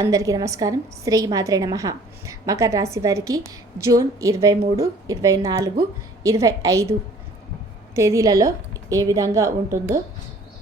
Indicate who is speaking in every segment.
Speaker 1: అందరికీ నమస్కారం. శ్రీ మాత్రే నమ. మకర రాశి వారికి జూన్ ఇరవై మూడు ఇరవై నాలుగు ఇరవై ఐదు తేదీలలో ఏ విధంగా ఉంటుందో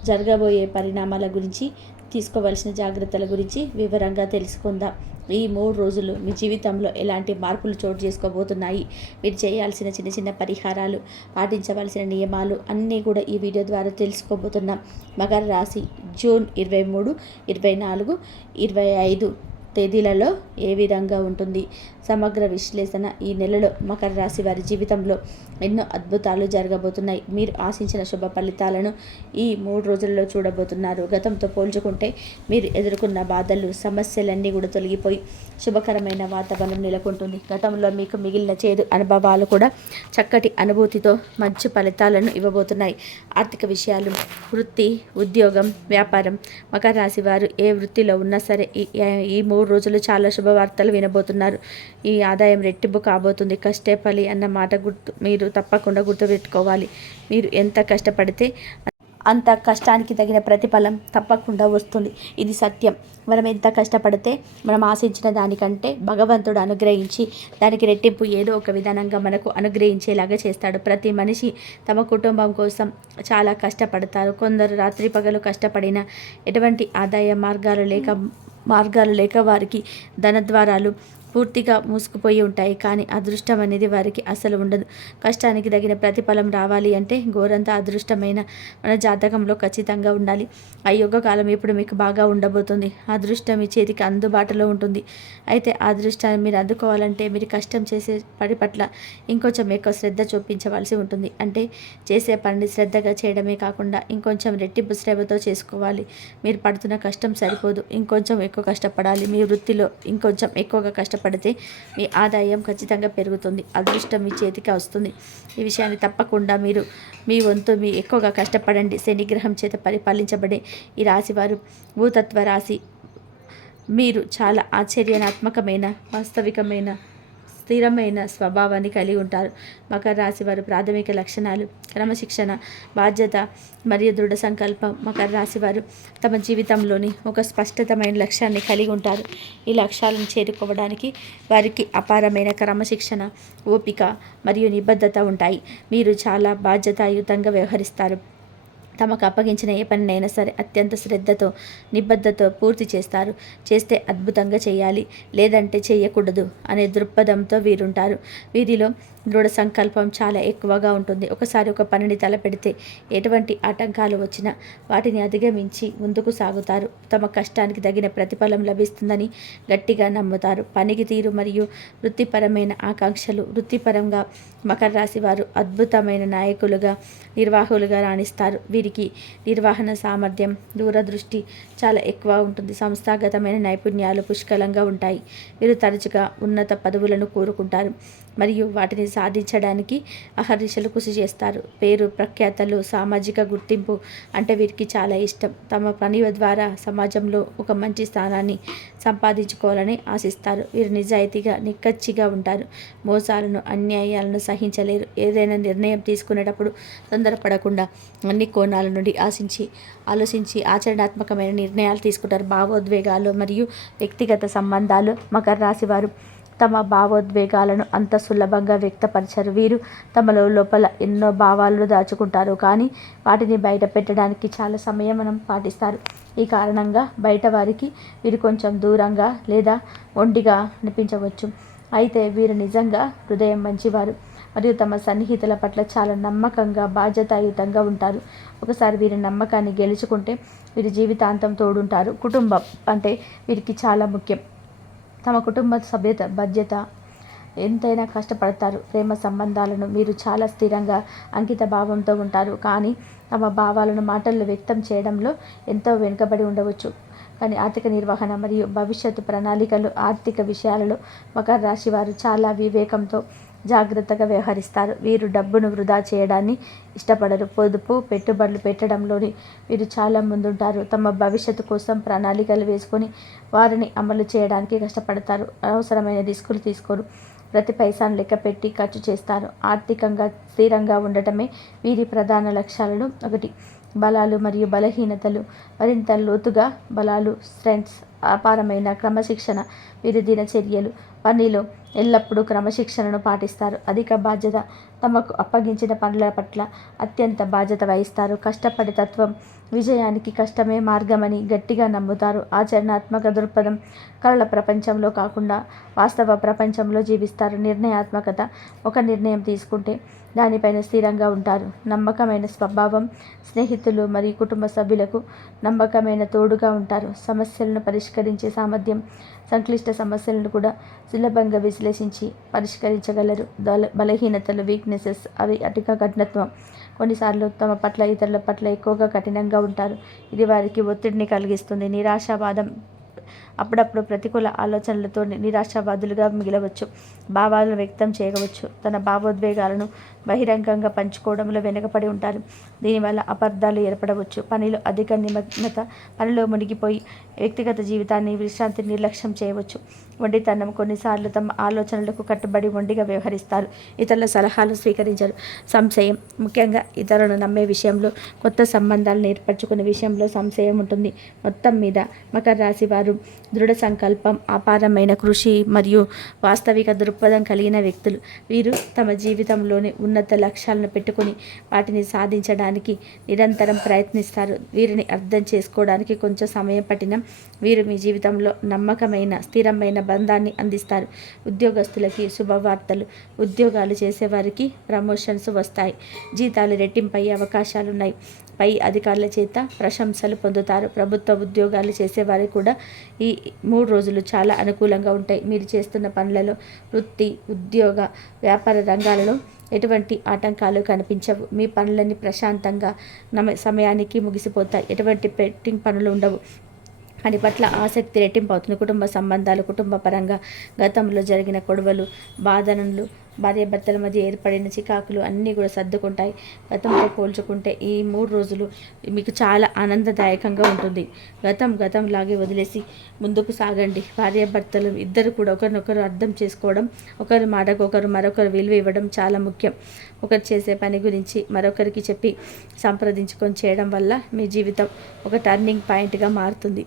Speaker 1: జరగబోయే పరిణామాల గురించి తీసుకోవాల్సిన జాగ్రత్తల గురించి వివరంగా తెలుసుకుందాం. ఈ మూడు రోజులు మీ జీవితంలో ఎలాంటి మార్పులు చోటు చేసుకోబోతున్నాయి? మీరు చేయాల్సిన చిన్న చిన్న పరిహారాలు పాటించవలసిన నియమాలు అన్నీ కూడా ఈ వీడియో ద్వారా తెలుసుకోబోతున్నాం. మకర రాశి జూన్ ఇరవై మూడు ఇరవై నాలుగు ఇరవై ఐదు. తేదీలలో ఏ విధంగా ఉంటుంది? సమగ్ర విశ్లేషణ ఈ నెలలో మకర రాశి వారి జీవితంలో ఎన్నో అద్భుతాలు జరగబోతున్నాయి. మీరు ఆశించిన శుభ ఫలితాలను ఈ మూడు రోజుల్లో చూడబోతున్నారు. గతంతో పోల్చుకుంటే మీరు ఎదుర్కొన్న బాధలు సమస్యలన్నీ కూడా తొలగిపోయి శుభకరమైన వాతావరణం నెలకొంటుంది. గతంలో మీకు మిగిలిన చేదు అనుభవాలు కూడా చక్కటి అనుభూతితో మంచి ఫలితాలను ఇవ్వబోతున్నాయి. ఆర్థిక విషయాలు వృత్తి ఉద్యోగం వ్యాపారం మకర రాశి వారు ఏ వృత్తిలో ఉన్నా సరే ఈ ఈ మూడు రోజులు చాలా శుభవార్తలు వినబోతున్నారు. ఈ ఆదాయం రెట్టింపు కాబోతుంది. కష్టే అన్న మాట గుర్తు మీరు తప్పకుండా గుర్తుపెట్టుకోవాలి. మీరు ఎంత కష్టపడితే అంత కష్టానికి తగిన ప్రతిఫలం తప్పకుండా వస్తుంది. ఇది సత్యం. మనం ఎంత కష్టపడితే మనం ఆశించిన దానికంటే భగవంతుడు అనుగ్రహించి దానికి రెట్టింపు ఏదో ఒక విధానంగా మనకు అనుగ్రహించేలాగా చేస్తాడు. ప్రతి మనిషి తమ కుటుంబం కోసం చాలా కష్టపడతారు. కొందరు రాత్రి పగలు కష్టపడిన ఎటువంటి ఆదాయ మార్గాలు లేక మార్గాలు లేక వారికి ధనద్వారాలు పూర్తిగా మూసుకుపోయి ఉంటాయి. కానీ అదృష్టం అనేది వారికి అసలు ఉండదు. కష్టానికి తగిన ప్రతిఫలం రావాలి అంటే ఘోరంత అదృష్టమైన మన జాతకంలో ఖచ్చితంగా ఉండాలి. ఆ యుగ కాలం ఇప్పుడు మీకు బాగా ఉండబోతుంది? అదృష్టం మీ చేతికి అందుబాటులో ఉంటుంది. అయితే ఆ అదృష్టాన్ని మీరు అందుకోవాలంటే మీరు కష్టం చేసే పని పట్ల ఇంకొంచెం ఎక్కువ శ్రద్ధ చూపించవలసి ఉంటుంది. అంటే చేసే పనిని శ్రద్ధగా చేయడమే కాకుండా ఇంకొంచెం రెట్టింపు శ్రమతో చేసుకోవాలి. మీరు పడుతున్న కష్టం సరిపోదు. ఇంకొంచెం ఎక్కువ కష్టపడాలి. మీ వృత్తిలో ఇంకొంచెం ఎక్కువగా కష్టపడాలి కష్టపడితే మీ ఆదాయం ఖచ్చితంగా పెరుగుతుంది అదృష్టం మీ చేతికి వస్తుంది. ఈ విషయాన్ని తప్పకుండా మీరు మీ వంతు మీ ఎక్కువగా కష్టపడండి. శనిగ్రహం చేత పరిపాలించబడే ఈ రాశి వారు భూతత్వ రాశి మీరు చాలా ఆశ్చర్యాత్మకమైన వాస్తవికమైన స్థిరమైన స్వభావాన్ని కలిగి ఉంటారు. మకర రాశి వారు ప్రాథమిక లక్షణాలు క్రమశిక్షణ బాధ్యత మరియు దృఢ సంకల్పం. మకర రాశి వారు తమ జీవితంలోని ఒక స్పష్టతమైన లక్ష్యాన్ని కలిగి ఉంటారు. ఈ లక్ష్యాలను చేరుకోవడానికి వారికి అపారమైన క్రమశిక్షణ ఓపిక మరియు నిబద్ధత ఉంటాయి. మీరు చాలా బాధ్యతాయుతంగా వ్యవహరిస్తారు. తమకు అప్పగించిన ఏ పనినైనా సరే అత్యంత శ్రద్ధతో నిబద్ధతో పూర్తి చేస్తారు. చేస్తే అద్భుతంగా చేయాలి లేదంటే చేయకూడదు అనే దృక్పథంతో వీరుంటారు. వీరిలో దృఢ సంకల్పం చాలా ఎక్కువగా ఉంటుంది. ఒకసారి ఒక పనిని తలపెడితే ఎటువంటి ఆటంకాలు వచ్చినా వాటిని అధిగమించి ముందుకు సాగుతారు. తమ కష్టానికి తగిన ప్రతిఫలం లభిస్తుందని గట్టిగా నమ్ముతారు. పనికి తీరు మరియు వృత్తిపరమైన ఆకాంక్షలు వృత్తిపరంగా మకర రాశి వారు అద్భుతమైన నాయకులుగా నిర్వాహకులుగా రాణిస్తారు. వీరికి నిర్వహణ సామర్థ్యం దూరదృష్టి చాలా ఎక్కువ ఉంటుంది. సంస్థాగతమైన నైపుణ్యాలు పుష్కలంగా ఉంటాయి. వీరు తరచుగా ఉన్నత పదవులను కోరుకుంటారు. మరియు వాటిని సాధించడానికి అహర్నిశలు కృషి చేస్తారు. పేరు ప్రఖ్యాతలు సామాజిక గుర్తింపు అంటే వీరికి చాలా ఇష్టం. తమ పని ద్వారా సమాజంలో ఒక మంచి స్థానాన్ని సంపాదించుకోవాలని ఆశిస్తారు. వీరు నిజాయితీగా నిక్కచ్చిగా ఉంటారు. మోసాలను అన్యాయాలను సహించలేరు. ఏదైనా నిర్ణయం తీసుకునేటప్పుడు తొందరపడకుండా అన్ని కోణాల నుండి ఆశించి ఆలోచించి ఆచరణాత్మకమైన నిర్ణయాలు తీసుకుంటారు. భావోద్వేగాలు మరియు వ్యక్తిగత సంబంధాలు మకర రాశి వారు తమ భావోద్వేగాలను అంత సులభంగా వ్యక్తపరచరు. వీరు తమలో లోపల ఎన్నో భావాలను దాచుకుంటారు కానీ వాటిని బయట పెట్టడానికి చాలా సమయం మనం పాటిస్తారు. ఈ కారణంగా బయట వారికి వీరు కొంచెం దూరంగా లేదా ఒంటిగా అనిపించవచ్చు. అయితే వీరు నిజంగా హృదయం మంచివారు మరియు తమ సన్నిహితుల పట్ల చాలా నమ్మకంగా బాధ్యతాయుతంగా ఉంటారు. ఒకసారి వీరి నమ్మకాన్ని గెలుచుకుంటే వీరి జీవితాంతం తోడుంటారు. కుటుంబం అంటే వీరికి చాలా ముఖ్యం. తమ కుటుంబ సభ్యత బాధ్యత ఎంతైనా కష్టపడతారు. ప్రేమ సంబంధాలను మీరు చాలా స్థిరంగా అంకిత భావంతో ఉంటారు. కానీ తమ భావాలను మాటల్లో వ్యక్తం చేయడంలో ఎంతో వెనుకబడి ఉండవచ్చు. కానీ ఆర్థిక నిర్వహణ మరియు భవిష్యత్తు ప్రణాళికలు ఆర్థిక విషయాలలో మకర రాశి వారు చాలా వివేకంతో జాగ్రత్తగా వ్యవహరిస్తారు. వీరు డబ్బును వృధా చేయడాన్ని ఇష్టపడరు. పొదుపు పెట్టుబడులు పెట్టడంలోని వీరు చాలా ముందుంటారు. తమ భవిష్యత్తు కోసం ప్రణాళికలు వేసుకొని వారిని అమలు చేయడానికి కష్టపడతారు. అవసరమైన రిస్కులు తీసుకోరు. ప్రతి పైసాను లెక్క పెట్టి ఖర్చు చేస్తారు. ఆర్థికంగా స్థిరంగా ఉండటమే వీరి ప్రధాన లక్ష్యాలలో ఒకటి. బలాలు మరియు బలహీనతలు మరింత లోతుగా బలాలు స్ట్రెంగ్స్ అపారమైన క్రమశిక్షణ వీరి దినచర్యలు. పనిలో ఎల్లప్పుడూ క్రమశిక్షణను పాటిస్తారు. అధిక బాధ్యత తమకు అప్పగించిన పనుల పట్ల అత్యంత బాధ్యత వహిస్తారు. కష్టపడే తత్వం విజయానికి కష్టమే మార్గమని గట్టిగా నమ్ముతారు. ఆచరణాత్మక దృక్పథం కళల ప్రపంచంలో కాకుండా వాస్తవ ప్రపంచంలో జీవిస్తారు. నిర్ణయాత్మకత ఒక నిర్ణయం తీసుకుంటే దానిపైన స్థిరంగా ఉంటారు. నమ్మకమైన స్వభావం స్నేహితులు మరియు కుటుంబ సభ్యులకు నమ్మకమైన తోడుగా ఉంటారు. సమస్యలను పరిష్కరించే సామర్థ్యం సంక్లిష్ట సమస్యలను కూడా సులభంగా విశ్లేషించి పరిష్కరించగలరు. బల బలహీనతలు వీక్నెసెస్ అవి అధిక కఠినత్వం. కొన్నిసార్లు తమ పట్ల ఇతరుల పట్ల ఎక్కువగా కఠినంగా ఉంటారు. ఇది వారికి ఒత్తిడిని కలిగిస్తుంది. నిరాశావాదం అప్పుడప్పుడు ప్రతికూల ఆలోచనలతో నిరాశావాదులుగా మిగిలవచ్చు. భావాలను వ్యక్తం చేయవచ్చు. తన భావోద్వేగాలను బహిరంగంగా పంచుకోవడంలో వెనుకపడి ఉంటారు. దీనివల్ల అపార్థాలు ఏర్పడవచ్చు. పనిలో అధిక నిమగ్నత పనిలో మునిగిపోయి వ్యక్తిగత జీవితాన్ని విశ్రాంతి నిర్లక్ష్యం చేయవచ్చు. ఒండితనం కొన్నిసార్లు తమ ఆలోచనలకు కట్టుబడి ఒండిగా వ్యవహరిస్తారు. ఇతరుల సలహాలు స్వీకరించరు. సంశయం. ముఖ్యంగా ఇతరులను నమ్మే విషయంలో కొత్త సంబంధాలను ఏర్పరచుకునే విషయంలో సంశయం ఉంటుంది. మొత్తం మీద మకర రాశి వారు దృఢ సంకల్పం అపారమైన కృషి మరియు వాస్తవిక దృక్పథం కలిగిన వ్యక్తులు. వీరు తమ జీవితంలోని ఉన్నత లక్ష్యాలను పెట్టుకుని వాటిని సాధించడానికి నిరంతరం ప్రయత్నిస్తారు. వీరిని అర్థం చేసుకోవడానికి కొంచెం సమయం పట్టిన వీరు మీ జీవితంలో నమ్మకమైన స్థిరమైన బంధాన్ని అందిస్తారు. ఉద్యోగస్తులకి శుభవార్తలు ఉద్యోగాలు చేసేవారికి ప్రమోషన్స్ వస్తాయి. జీతాలు రెట్టింపయ్యే అవకాశాలు ఉన్నాయి పై అధికారుల చేత ప్రశంసలు పొందుతారు. ప్రభుత్వ ఉద్యోగాలు చేసేవారు కూడా ఈ మూడు రోజులు చాలా అనుకూలంగా ఉంటాయి. మీరు చేస్తున్న పనులలో వృత్తి ఉద్యోగ వ్యాపార రంగాలలో ఎటువంటి ఆటంకాలు కనిపించవు. మీ పనులన్నీ ప్రశాంతంగా నమ సమయానికి ముగిసిపోతాయి. ఎటువంటి పెట్టింగ్ పనులు ఉండవు. పని పట్ల ఆసక్తి రెట్టింపు అవుతుంది. కుటుంబ సంబంధాలు కుటుంబ పరంగా గతంలో జరిగిన గొడవలు బాధనలు భార్యాభర్తల మధ్య ఏర్పడిన చికాకులు అన్నీ కూడా సర్దుకుంటాయి. గతంతో పోల్చుకుంటే ఈ మూడు రోజులు మీకు చాలా ఆనందదాయకంగా ఉంటుంది. గతం గతం లాగే వదిలేసి ముందుకు సాగండి. భార్యాభర్తలు ఇద్దరు కూడా ఒకరినొకరు అర్థం చేసుకోవడం ఒకరు మాటకు ఒకరు మరొకరు విలువ ఇవ్వడం చాలా ముఖ్యం. ఒకరు చేసే పని గురించి మరొకరికి చెప్పి సంప్రదించుకొని చేయడం వల్ల మీ జీవితం ఒక టర్నింగ్ పాయింట్గా మారుతుంది.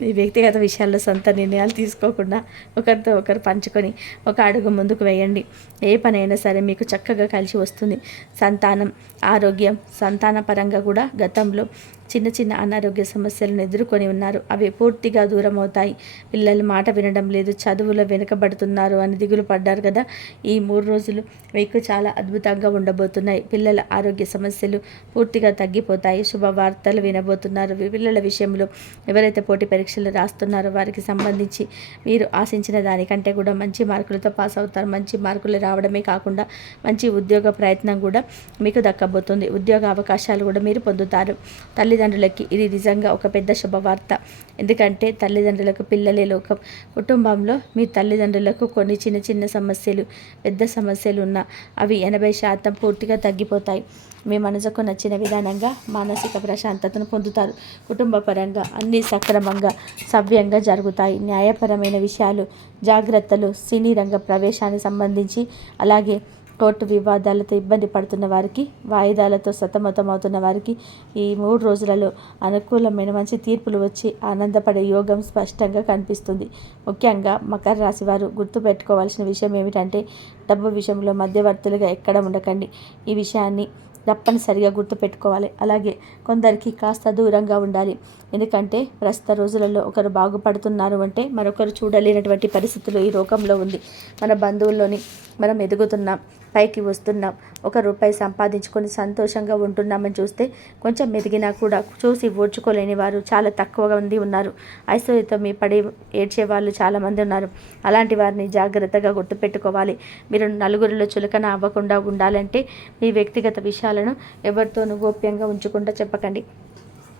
Speaker 1: మీ వ్యక్తిగత విషయాల్లో సొంత నిర్ణయాలు తీసుకోకుండా ఒకరితో ఒకరు పంచుకొని ఒక అడుగు ముందుకు వేయండి. ఏ పనైనా సరే మీకు చక్కగా కలిసి వస్తుంది. సంతానం ఆరోగ్యం సంతాన పరంగా కూడా గతంలో చిన్న చిన్న అనారోగ్య సమస్యలను ఎదుర్కొని ఉన్నారు. అవి పూర్తిగా దూరం అవుతాయి పిల్లలు మాట వినడం లేదు. చదువులో వెనుకబడుతున్నారు అని దిగులు పడ్డారు కదా. ఈ మూడు రోజులు మీకు చాలా అద్భుతంగా ఉండబోతున్నాయి. పిల్లల ఆరోగ్య సమస్యలు పూర్తిగా తగ్గిపోతాయి. శుభవార్తలు వినబోతున్నారు. పిల్లల విషయంలో ఎవరైతే పోటీ పరీక్షలు రాస్తున్నారో వారికి సంబంధించి మీరు ఆశించిన దానికంటే కూడా మంచి మార్కులతో పాస్ అవుతారు. మంచి మార్కులు రావడమే కాకుండా మంచి ఉద్యోగ ప్రయత్నం కూడా మీకు దక్కబోతుంది. ఉద్యోగ అవకాశాలు కూడా మీరు పొందుతారు. తల్లిదండ్రులు తల్లిదండ్రులకి ఇది నిజంగా ఒక పెద్ద శుభవార్త. ఎందుకంటే తల్లిదండ్రులకు పిల్లలే లోకం. కుటుంబంలో మీ తల్లిదండ్రులకు కొన్ని చిన్న చిన్న సమస్యలు పెద్ద సమస్యలు ఉన్నా అవి ఎనభై శాతం పూర్తిగా తగ్గిపోతాయి. మీ మనసుకు నచ్చిన విధానంగా మానసిక ప్రశాంతతను పొందుతారు. కుటుంబ పరంగా అన్నీ సక్రమంగా సవ్యంగా జరుగుతాయి. న్యాయపరమైన విషయాలు జాగ్రత్తలు సినీ రంగ ప్రవేశానికి సంబంధించి అలాగే కోర్టు వివాదాలతో ఇబ్బంది పడుతున్న వారికి వాయిదాలతో సతమతమవుతున్న వారికి ఈ మూడు రోజులలో అనుకూలమైన మంచి తీర్పులు వచ్చి ఆనందపడే యోగం స్పష్టంగా కనిపిస్తుంది. ముఖ్యంగా మకర రాశి వారు గుర్తుపెట్టుకోవాల్సిన విషయం ఏమిటంటే డబ్బు విషయంలో మధ్యవర్తులుగా ఎక్కడ ఉండకండి. ఈ విషయాన్ని తప్పనిసరిగా గుర్తుపెట్టుకోవాలి. అలాగే కొందరికి కాస్త దూరంగా ఉండాలి. ఎందుకంటే ప్రస్తుత రోజులలో ఒకరు బాగుపడుతున్నారు అంటే మరొకరు చూడలేనటువంటి పరిస్థితులు ఈ లోకంలో ఉంది. మన బంధువుల్లోని మనం ఎదుగుతున్నాం పైకి వస్తున్నాం ఒక రూపాయి సంపాదించుకొని సంతోషంగా ఉంటున్నామని చూస్తే కొంచెం మెదిగినా కూడా చూసి ఓర్చుకోలేని వారు చాలా తక్కువగా మంది ఉన్నారు. ఐశ్వర్యతో మీ పడి ఏడ్చే వాళ్ళు చాలామంది ఉన్నారు. అలాంటి వారిని జాగ్రత్తగా గుర్తుపెట్టుకోవాలి. మీరు నలుగురిలో చులకన అవ్వకుండా ఉండాలంటే మీ వ్యక్తిగత విషయాలను ఎవరితోనూ గోప్యంగా ఉంచకుండా చెప్పకండి.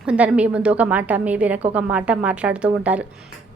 Speaker 1: కొందరు మీ ముందు ఒక మాట మీ వెనక ఒక మాట మాట్లాడుతూ ఉంటారు.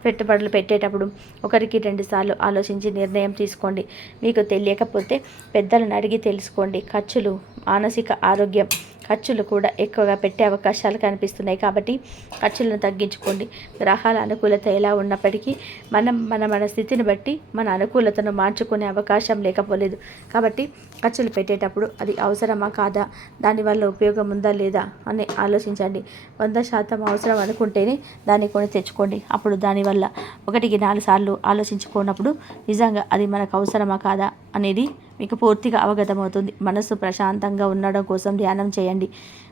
Speaker 1: పెట్టుబడులు పెట్టేటప్పుడు ఒకరికి రెండుసార్లు ఆలోచించి నిర్ణయం తీసుకోండి. మీకు తెలియకపోతే పెద్దలను అడిగి తెలుసుకోండి. ఖర్చులు మానసిక ఆరోగ్యం ఖర్చులు కూడా ఎక్కువగా పెట్టే అవకాశాలు కనిపిస్తున్నాయి కాబట్టి ఖర్చులను తగ్గించుకోండి. గ్రహాల అనుకూలత ఎలా ఉన్నప్పటికీ మనం మన మన స్థితిని బట్టి మన అనుకూలతను మార్చుకునే అవకాశం లేకపోలేదు. కాబట్టి ఖర్చులు పెట్టేటప్పుడు అది అవసరమా కాదా? దానివల్ల ఉపయోగం ఉందా లేదా? అని ఆలోచించండి. వంద శాతం అవసరం అనుకుంటేనే దాన్ని కొని తెచ్చుకోండి. అప్పుడు దానివల్ల ఒకటికి నాలుగు సార్లు ఆలోచించుకున్నప్పుడు నిజంగా అది మనకు అవసరమా కాదా అనేది మీకు పూర్తిగా అవగతమవుతుంది. మనసు ప్రశాంతంగా ఉండడం కోసం ధ్యానం చేయండి.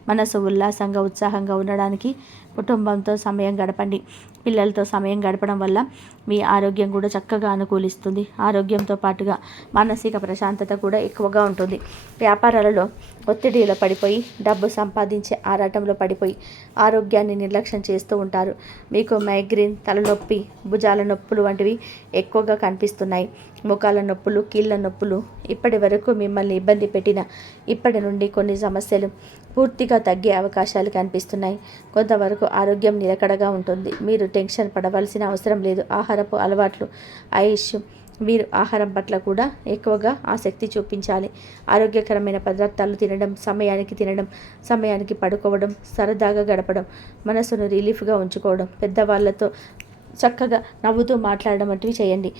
Speaker 1: మనసు ఉల్లాసంగా ఉత్సాహంగా ఉండడానికి కుటుంబంతో సమయం గడపండి. పిల్లలతో సమయం గడపడం వల్ల మీ ఆరోగ్యం కూడా చక్కగా అనుకూలిస్తుంది. ఆరోగ్యంతో పాటుగా మానసిక ప్రశాంతత కూడా ఎక్కువగా ఉంటుంది. వ్యాపారాలలో ఒత్తిడిలో పడిపోయి డబ్బు సంపాదించే ఆరాటంలో పడిపోయి ఆరోగ్యాన్ని నిర్లక్ష్యం చేస్తూ ఉంటారు. మీకు మైగ్రేన్ తలనొప్పి భుజాల నొప్పులు వంటివి ఎక్కువగా కనిపిస్తున్నాయి. ముఖాల నొప్పులు కీళ్ళ నొప్పులు ఇప్పటి వరకు మిమ్మల్ని ఇబ్బంది పెట్టిన ఇప్పటి నుండి కొన్ని సమస్యలు పూర్తిగా తగ్గే అవకాశాలు కనిపిస్తున్నాయి. కొంతవరకు ఆరోగ్యం నిలకడగా ఉంటుంది. మీరు టెన్షన్ పడవలసిన అవసరం లేదు. ఆహారపు అలవాట్లు ఆయుష్ వీరు ఆహారం పట్ల కూడా ఎక్కువగా ఆసక్తి చూపించాలి. ఆరోగ్యకరమైన పదార్థాలు తినడం సమయానికి తినడం సమయానికి పడుకోవడం సరదాగా గడపడం మనసును రిలీఫ్గా ఉంచుకోవడం పెద్దవాళ్ళతో చక్కగా నవ్వుతూ మాట్లాడడం వంటివి చేయండి.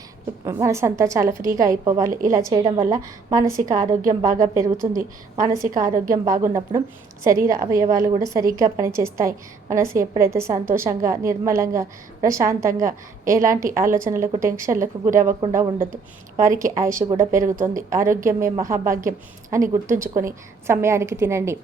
Speaker 1: మనసంతా చాలా ఫ్రీగా అయిపోవాలి. ఇలా చేయడం వల్ల మానసిక ఆరోగ్యం బాగా పెరుగుతుంది. మానసిక ఆరోగ్యం బాగున్నప్పుడు శరీర అవయవాలు కూడా సరిగ్గా పనిచేస్తాయి. మనసు ఎప్పుడైతే సంతోషంగా నిర్మలంగా ప్రశాంతంగా ఎలాంటి ఆలోచనలకు టెన్షన్లకు గురవ్వకుండా ఉండదు. వారికి ఆయుష్ కూడా పెరుగుతుంది. ఆరోగ్యమే మహాభాగ్యం అని గుర్తుంచుకొని సమయానికి తినండి.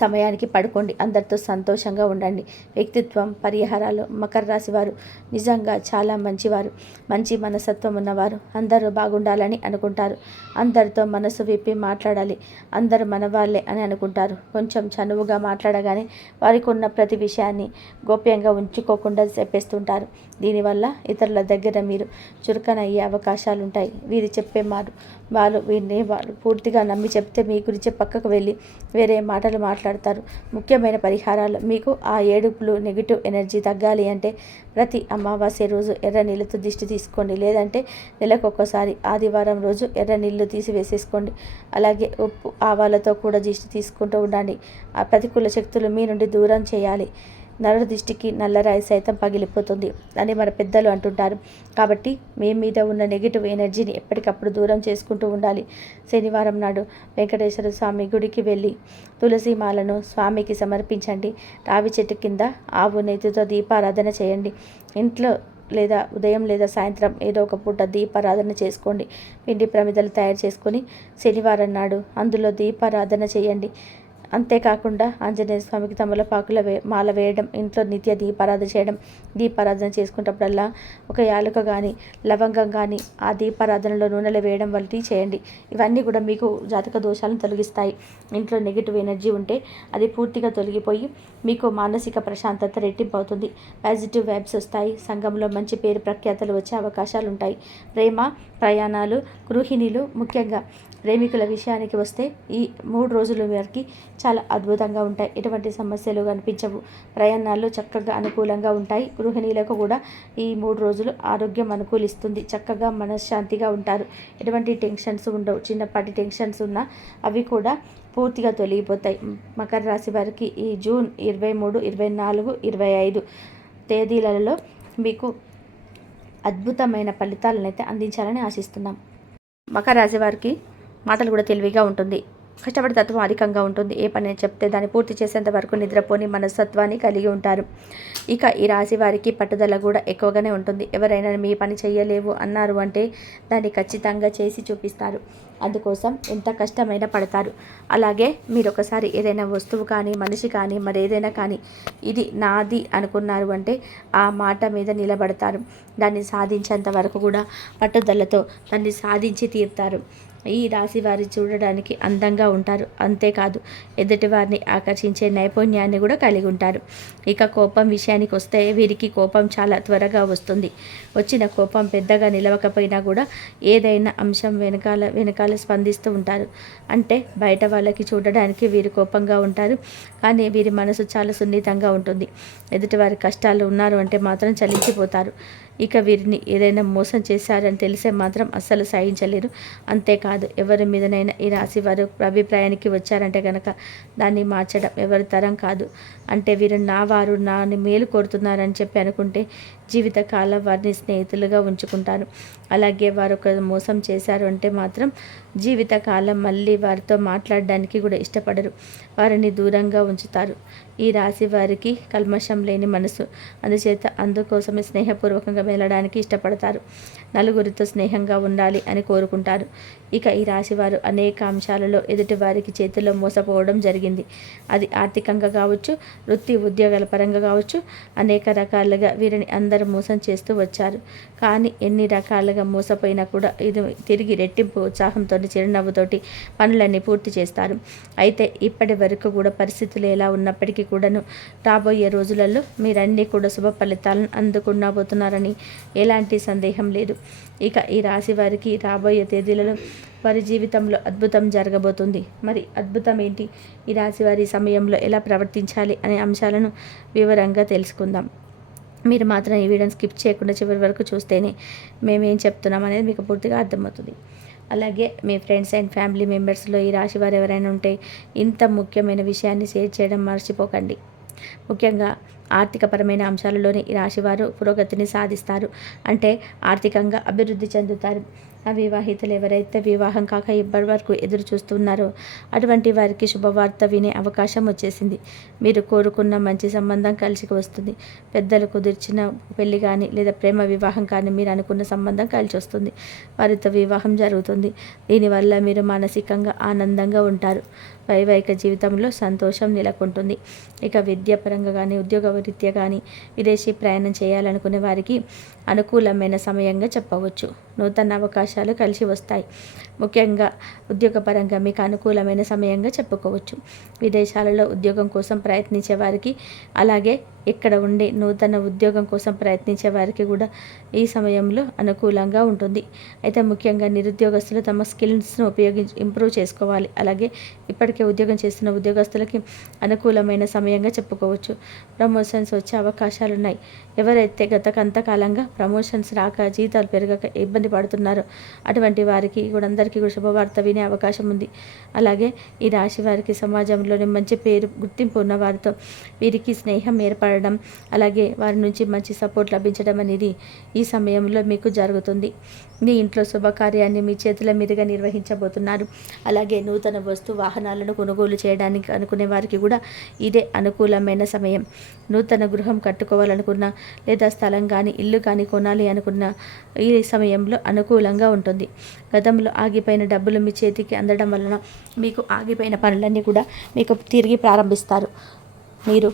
Speaker 1: సమయానికి పడుకోండి. అందరితో సంతోషంగా ఉండండి. వ్యక్తిత్వం పరిహారాలు మకర రాశి వారు నిజంగా చాలా మంచివారు. మంచి మనసత్వం ఉన్నవారు అందరూ బాగుండాలని అనుకుంటారు. అందరితో మనసు విప్పి మాట్లాడాలి. అందరూ మనవాళ్ళే అని అనుకుంటారు. కొంచెం చనువుగా మాట్లాడగానే వారికి ఉన్న ప్రతి విషయాన్ని గోప్యంగా ఉంచుకోకుండా చెప్పేస్తుంటారు. దీనివల్ల ఇతరుల దగ్గర మీరు చురుకనయ్యే అవకాశాలుంటాయి. వీరు చెప్పే మాట వాళ్ళు వీరిని వాళ్ళు పూర్తిగా నమ్మి చెప్తే మీ గురించి పక్కకు వెళ్ళి వేరే మాటలు మాట్లాడతారు. ముఖ్యమైన పరిహారాలు మీకు ఆ ఏడుపులు నెగిటివ్ ఎనర్జీ తగ్గాలి అంటే ప్రతి అమావాస్య రోజు ఎర్ర నీళ్ళతో దిష్టి తీసుకోండి. లేదంటే నెలకు ఒక్కసారి ఆదివారం రోజు ఎర్ర నీళ్ళు తీసి వేసేసుకోండి అలాగే ఉప్పు ఆవాలతో కూడా దిష్టి తీసుకుంటూ ఉండండి. ఆ ప్రతికూల శక్తులు మీ నుండి దూరం చేయాలి. నరుల దృష్టికి నల్లరాయి సైతం పగిలిపోతుంది అని మన పెద్దలు అంటుంటారు. కాబట్టి మీ మీద ఉన్న నెగిటివ్ ఎనర్జీని ఎప్పటికప్పుడు దూరం చేసుకుంటూ ఉండాలి. శనివారం నాడు వెంకటేశ్వర స్వామి గుడికి వెళ్ళి తులసి మాలను స్వామికి సమర్పించండి. రావి చెట్టు కింద ఆవు నెత్తితో దీపారాధన చేయండి. ఇంట్లో లేదా ఉదయం లేదా సాయంత్రం ఏదో ఒక పూట దీపారాధన చేసుకోండి. పిండి ప్రమిదలు తయారు చేసుకొని శనివారం నాడు అందులో దీపారాధన చేయండి. అంతేకాకుండా ఆంజనేయ స్వామికి తమలపాకుల వే మాల వేయడం ఇంట్లో నిత్య దీపారాధన చేయడం దీపారాధన చేసుకున్నప్పుడల్లా ఒక యాలుక కానీ లవంగం కానీ ఆ దీపారాధనలో నూనెలు వేయడం వంటివి చేయండి. ఇవన్నీ కూడా మీకు జాతక దోషాలను తొలగిస్తాయి. ఇంట్లో నెగిటివ్ ఎనర్జీ ఉంటే అది పూర్తిగా తొలగిపోయి మీకు మానసిక ప్రశాంతత రెట్టింపు అవుతుంది పాజిటివ్ వైబ్స్ వస్తాయి. సంఘంలో మంచి పేరు ప్రఖ్యాతలు వచ్చే అవకాశాలు ఉంటాయి ప్రేమ ప్రయాణాలు గృహిణీలు ముఖ్యంగా ప్రేమికుల విషయానికి వస్తే ఈ మూడు రోజుల వరకు చాలా అద్భుతంగా ఉంటాయి. ఎటువంటి సమస్యలు కనిపించవు. ప్రయాణాలు చక్కగా అనుకూలంగా ఉంటాయి. గృహిణీలకు కూడా ఈ మూడు రోజులు ఆరోగ్యం అనుకూలిస్తుంది. చక్కగా మనశ్శాంతిగా ఉంటారు. ఎటువంటి టెన్షన్స్ ఉండవు. చిన్నపాటి టెన్షన్స్ ఉన్నా అవి కూడా పూర్తిగా తొలగిపోతాయి. మకర రాశి వారికి ఈ జూన్ ఇరవై మూడు ఇరవై నాలుగు ఇరవై ఐదు తేదీలలో మీకు అద్భుతమైన ఫలితాలను అయితే అందించాలని ఆశిస్తున్నాం. మకర రాశి వారికి మాటలు కూడా తెలివిగా ఉంటుంది. కష్టపడి తత్వం అధికంగా ఉంటుంది. ఏ పని చెప్తే దాన్ని పూర్తి చేసేంత వరకు నిద్రపోని మనస్తత్వాన్ని కలిగి ఉంటారు. ఇక ఈ రాశి వారికి పట్టుదల కూడా ఎక్కువగానే ఉంటుంది. ఎవరైనా మీ పని చేయలేవు అన్నారు అంటే దాన్ని ఖచ్చితంగా చేసి చూపిస్తారు. అందుకోసం ఎంత కష్టమైనా పడతారు. అలాగే మీరు ఒకసారి ఏదైనా వస్తువు కానీ మనిషి కానీ మరేదైనా కానీ ఇది నాది అనుకున్నారు అంటే ఆ మాట మీద నిలబడతారు. దాన్ని సాధించేంత వరకు కూడా పట్టుదలతో దాన్ని సాధించి తీరుతారు. ఈ రాశి వారి చూడడానికి అందంగా ఉంటారు. అంతేకాదు ఎదుటి వారిని ఆకర్షించే నైపుణ్యాన్ని కూడా కలిగి ఉంటారు. ఇక కోపం విషయానికి వస్తే వీరికి కోపం చాలా త్వరగా వస్తుంది. వచ్చిన కోపం పెద్దగా నిలవకపోయినా కూడా ఏదైనా అంశం వెనకాల వెనకాల స్పందిస్తూ ఉంటారు. అంటే బయట వాళ్ళకి చూడడానికి వీరు కోపంగా ఉంటారు. కానీ వీరి మనసు చాలా సున్నితంగా ఉంటుంది. ఎదుటి వారి కష్టాలు ఉన్నారు అంటే మాత్రం చలించిపోతారు. ఇక వీరిని ఏదైనా మోసం చేశారని తెలిసే మాత్రం అస్సలు సహించలేరు. అంతేకాదు ఎవరి మీదనైనా ఈ రాశి వారు అభిప్రాయానికి వచ్చారంటే కనుక దాన్ని మార్చడం ఎవరి తరం కాదు. అంటే వీరు నా వారు నాని మేలు కోరుతున్నారని చెప్పి అనుకుంటే జీవితకాలం వారిని స్నేహితులుగా ఉంచుకుంటారు. అలాగే వారు ఒక మోసం చేశారు అంటే మాత్రం జీవితకాలం మళ్ళీ వారితో మాట్లాడడానికి కూడా ఇష్టపడరు. వారిని దూరంగా ఉంచుతారు. ఈ రాశి వారికి కల్మషం లేని మనసు. అందుచేత అందుకోసమే స్నేహపూర్వకంగా వెళ్ళడానికి ఇష్టపడతారు. నలుగురితో స్నేహంగా ఉండాలి అని కోరుకుంటారు. ఇక ఈ రాశివారు అనేక అంశాలలో ఎదుటి వారికి చేతిలో మోసపోవడం జరిగింది. అది ఆర్థికంగా కావచ్చు వృత్తి ఉద్యోగాల పరంగా కావచ్చు అనేక రకాలుగా వీరిని అందరూ మోసం చేస్తూ వచ్చారు. కానీ ఎన్ని రకాలుగా మోసపోయినా కూడా ఇది తిరిగి రెట్టింపు ఉత్సాహంతో చిరునవ్వుతోటి పనులన్నీ పూర్తి చేస్తారు. అయితే ఇప్పటి వరకు కూడా పరిస్థితులు ఎలా ఉన్నప్పటికీ కూడాను రాబోయే రోజులలో మీరన్నీ కూడా శుభ ఫలితాలను అందుకున్నాబోతున్నారని ఎలాంటి సందేహం లేదు. ఇక ఈ రాశి వారికి రాబోయే తేదీలలో వారి జీవితంలో అద్భుతం జరగబోతుంది. మరి అద్భుతం ఏంటి ఈ రాశి వారి సమయంలో ఎలా ప్రవర్తించాలి అనే అంశాలను వివరంగా తెలుసుకుందాం. మీరు మాత్రం ఈ వీడియోని స్కిప్ చేయకుండా చివరి వరకు చూస్తేనే మేమేం చెప్తున్నాం అనేది మీకు పూర్తిగా అర్థమవుతుంది. అలాగే మీ ఫ్రెండ్స్ అండ్ ఫ్యామిలీ మెంబర్స్లో ఈ రాశి వారు ఎవరైనా ఉంటే ఇంత ముఖ్యమైన విషయాన్ని షేర్ చేయడం మర్చిపోకండి. ముఖ్యంగా ఆర్థికపరమైన అంశాలలోని ఈ రాశివారు పురోగతిని సాధిస్తారు. అంటే ఆర్థికంగా అభివృద్ధి చెందుతారు. అవివాహితులు ఎవరైతే వివాహం కాక ఇప్పటి వరకు ఎదురు చూస్తున్నారో అటువంటి వారికి శుభవార్త వినే అవకాశం వచ్చేసింది. మీరు కోరుకున్న మంచి సంబంధం కలిసి వస్తుంది. పెద్దలు కుదిర్చిన పెళ్ళి కానీ లేదా ప్రేమ వివాహం కానీ మీరు అనుకున్న సంబంధం కలిసి వస్తుంది. వారితో వివాహం జరుగుతుంది. దీనివల్ల మీరు మానసికంగా ఆనందంగా ఉంటారు. వైవాహిక జీవితంలో సంతోషం నెలకొంటుంది. ఇక విద్యాపరంగా కానీ ఉద్యోగ రీత్యా కానీ విదేశీ ప్రయాణం చేయాలనుకునే వారికి అనుకూలమైన సమయంగా చెప్పవచ్చు. నూతన అవకాశాలు కలిసి వస్తాయి. ముఖ్యంగా ఉద్యోగపరంగా మీకు అనుకూలమైన సమయంగా చెప్పుకోవచ్చు. విదేశాలలో ఉద్యోగం కోసం ప్రయత్నించే వారికి అలాగే ఇక్కడ ఉండే నూతన ఉద్యోగం కోసం ప్రయత్నించే వారికి కూడా ఈ సమయంలో అనుకూలంగా ఉంటుంది. అయితే ముఖ్యంగా నిరుద్యోగస్తులు తమ స్కిల్స్ను ఉపయోగించి ఇంప్రూవ్ చేసుకోవాలి. అలాగే ఇప్పటికే ఉద్యోగం చేస్తున్న ఉద్యోగస్తులకి అనుకూలమైన సమయంగా చెప్పుకోవచ్చు. ప్రమోషన్స్ వచ్చే అవకాశాలు ఉన్నాయి ఎవరైతే గత కొంతకాలంగా ప్రమోషన్స్ రాక జీతాలు పెరగక ఇబ్బంది పడుతున్నారో అటువంటి వారికి కూడా అందరికీ కూడా శుభవార్త వినే అవకాశం ఉంది. అలాగే ఈ రాశి వారికి సమాజంలోని మంచి పేరు గుర్తింపు ఉన్న వారితో వీరికి స్నేహం ఏర్పడడం అలాగే వారి నుంచి మంచి సపోర్ట్ లభించడం అనేది ఈ సమయంలో మీకు జరుగుతుంది. మీ ఇంట్లో శుభకార్యాన్ని మీ చేతుల మీదుగా నిర్వహించబోతున్నారు. అలాగే నూతన వస్తు వాహనాలను కొనుగోలు చేయడానికి అనుకునే వారికి కూడా ఇదే అనుకూలమైన సమయం. నూతన గృహం కట్టుకోవాలనుకున్న లేదా స్థలం కానీ ఇల్లు కానీ కొనాలి అనుకున్న ఈ సమయంలో అనుకూలంగా ఉంటుంది. గతంలో ఆగిపోయిన డబ్బులు మీ చేతికి అందడం వలన మీకు ఆగిపోయిన పనులన్నీ కూడా మీకు తిరిగి ప్రారంభిస్తారు. మీరు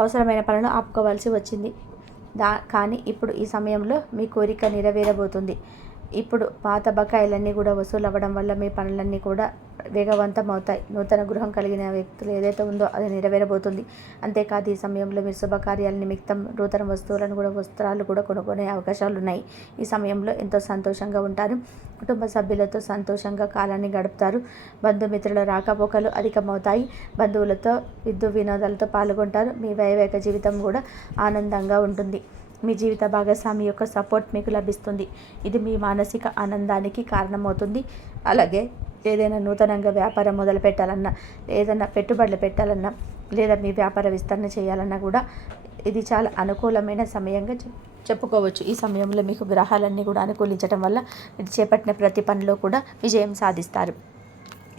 Speaker 1: అవసరమైన పనులు ఆపుకోవాల్సి వచ్చింది. దా కానీ ఇప్పుడు ఈ సమయంలో మీ కోరిక నెరవేరబోతుంది. ఇప్పుడు పాత బకాయిలన్నీ కూడా వసూలు అవ్వడం వల్ల మీ పనులన్నీ కూడా వేగవంతం అవుతాయి నూతన గృహం కలిగిన వ్యక్తులు ఏదైతే ఉందో అది నెరవేరబోతుంది. అంతేకాదు ఈ సమయంలో మీ శుభకార్యాల నిమిత్తం నూతన వస్తువులను కూడా వస్త్రాలు కూడా కొనుక్కునే అవకాశాలు ఉన్నాయి ఈ సమయంలో ఎంతో సంతోషంగా ఉంటారు. కుటుంబ సభ్యులతో సంతోషంగా కాలాన్ని గడుపుతారు. బంధుమిత్రుల రాకపోకలు అధికమవుతాయి. బంధువులతో విద్యు వినోదాలతో పాల్గొంటారు. మీ వైవాహిక జీవితం కూడా ఆనందంగా ఉంటుంది. మీ జీవిత భాగస్వామి యొక్క సపోర్ట్ మీకు లభిస్తుంది. ఇది మీ మానసిక ఆనందానికి కారణమవుతుంది. అలాగే ఏదైనా నూతనంగా వ్యాపారం మొదలు పెట్టాలన్నా ఏదైనా పెట్టుబడులు పెట్టాలన్నా లేదా మీ వ్యాపార విస్తరణ చేయాలన్నా కూడా ఇది చాలా అనుకూలమైన సమయంగా చెప్పుకోవచ్చు. ఈ సమయంలో మీకు గ్రహాలన్నీ కూడా అనుకూలించడం వల్ల మీరు చేపట్టిన ప్రతి పనిలో కూడా విజయం సాధిస్తారు.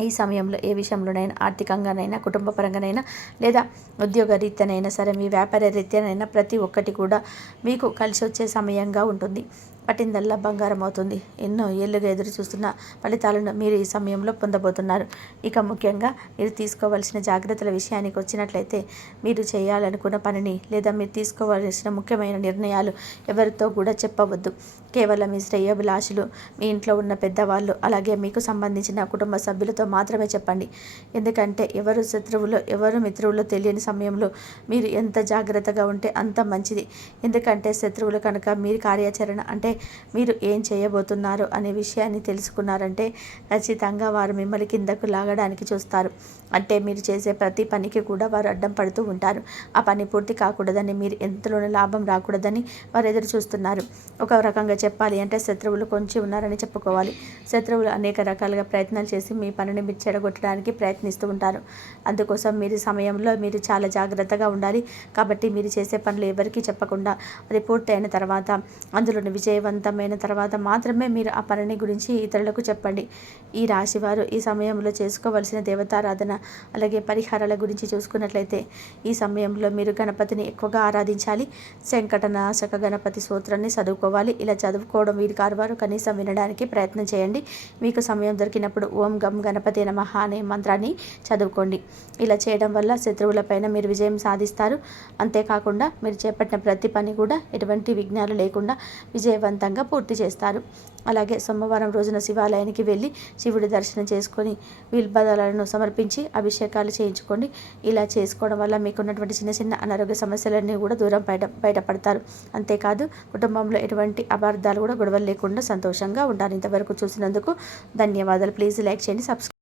Speaker 1: ఈ సమయంలో ఏ విషయంలోనైనా ఆర్థికంగానైనా కుటుంబపరంగానైనా లేదా ఉద్యోగ రీత్యానైనా సరే మీ వ్యాపార రీత్యానైనా ప్రతి ఒక్కటి కూడా మీకు కలిసి వచ్చే సమయంగా ఉంటుంది. పట్టిందల్లా బంగారం అవుతుంది ఎన్నో ఏళ్ళుగా ఎదురు చూస్తున్న ఫలితాలను మీరు ఈ సమయంలో పొందబోతున్నారు. ఇక ముఖ్యంగా మీరు తీసుకోవాల్సిన జాగ్రత్తల విషయానికి వచ్చినట్లయితే మీరు చేయాలనుకున్న పనిని లేదా మీరు తీసుకోవాల్సిన ముఖ్యమైన నిర్ణయాలు ఎవరితో కూడా చెప్పవద్దు. కేవలం మీ శ్రేయోభిలాషులు మీ ఇంట్లో ఉన్న పెద్దవాళ్ళు అలాగే మీకు సంబంధించిన కుటుంబ సభ్యులతో మాత్రమే చెప్పండి. ఎందుకంటే ఎవరు శత్రువులో ఎవరు మిత్రువులో తెలియని సమయంలో మీరు ఎంత జాగ్రత్తగా ఉంటే అంత మంచిది. ఎందుకంటే శత్రువులు కనుక మీరు కార్యాచరణ అంటే మీరు ఏం చేయబోతున్నారు అనే విషయాన్ని తెలుసుకున్నారంటే ఖచ్చితంగా వారు మిమ్మల్ని కిందకు లాగడానికి చూస్తారు. అంటే మీరు చేసే ప్రతి పనికి కూడా వారు అడ్డం పడుతూ ఉంటారు. ఆ పని పూర్తి కాకూడదని మీరు ఎంతలోనే లాభం రాకూడదని వారు ఎదురు చూస్తున్నారు. ఒక రకంగా చెప్పాలి అంటే శత్రువులు కొంచెం ఉన్నారని చెప్పుకోవాలి. శత్రువులు అనేక రకాలుగా ప్రయత్నాలు చేసి మీ పనిని మీరు చెడగొట్టడానికి ప్రయత్నిస్తూ ఉంటారు. అందుకోసం మీరు సమయంలో మీరు చాలా జాగ్రత్తగా ఉండాలి. కాబట్టి మీరు చేసే పనులు ఎవరికీ చెప్పకుండా అది పూర్తయిన తర్వాత అందులోని విజయవంతమైన తర్వాత మాత్రమే మీరు ఆ పనిని గురించి ఇతరులకు చెప్పండి. ఈ రాశివారు ఈ సమయంలో చేసుకోవలసిన దేవతారాధన అలాగే పరిహారాల గురించి చూసుకున్నట్లయితే ఈ సమయంలో మీరు గణపతిని ఎక్కువగా ఆరాధించాలి. శంకటనాశక గణపతి సూత్రాన్ని చదువుకోవాలి. ఇలా చదువుకోవడం వీరి కారువారు కనీసం వినడానికి ప్రయత్నం చేయండి. మీకు సమయం దొరికినప్పుడు ఓం గం గణపతి నమః అనే మంత్రాన్ని చదువుకోండి. ఇలా చేయడం వల్ల శత్రువులపైన మీరు విజయం సాధిస్తారు. అంతేకాకుండా మీరు చేపట్టిన ప్రతి పని కూడా ఎటువంటి విఘ్నాలు లేకుండా విజయవంతంగా పూర్తి చేస్తారు. అలాగే సోమవారం రోజున శివాలయానికి వెళ్ళి శివుడి దర్శనం చేసుకొని విల్బదలను సమర్పించి అభిషేకాలు చేయించుకోండి. ఇలా చేసుకోవడం వల్ల మీకు ఉన్నటువంటి చిన్న చిన్న అనారోగ్య సమస్యలన్నీ కూడా దూరం బయట బయటపడతారు. అంతేకాదు కుటుంబంలో ఎటువంటి అపార్థాలు కూడా గొడవలు లేకుండా సంతోషంగా ఉంటారు ఇంతవరకు చూసినందుకు ధన్యవాదాలు. ప్లీజ్ లైక్ చేయండి సబ్స్క్రైబ్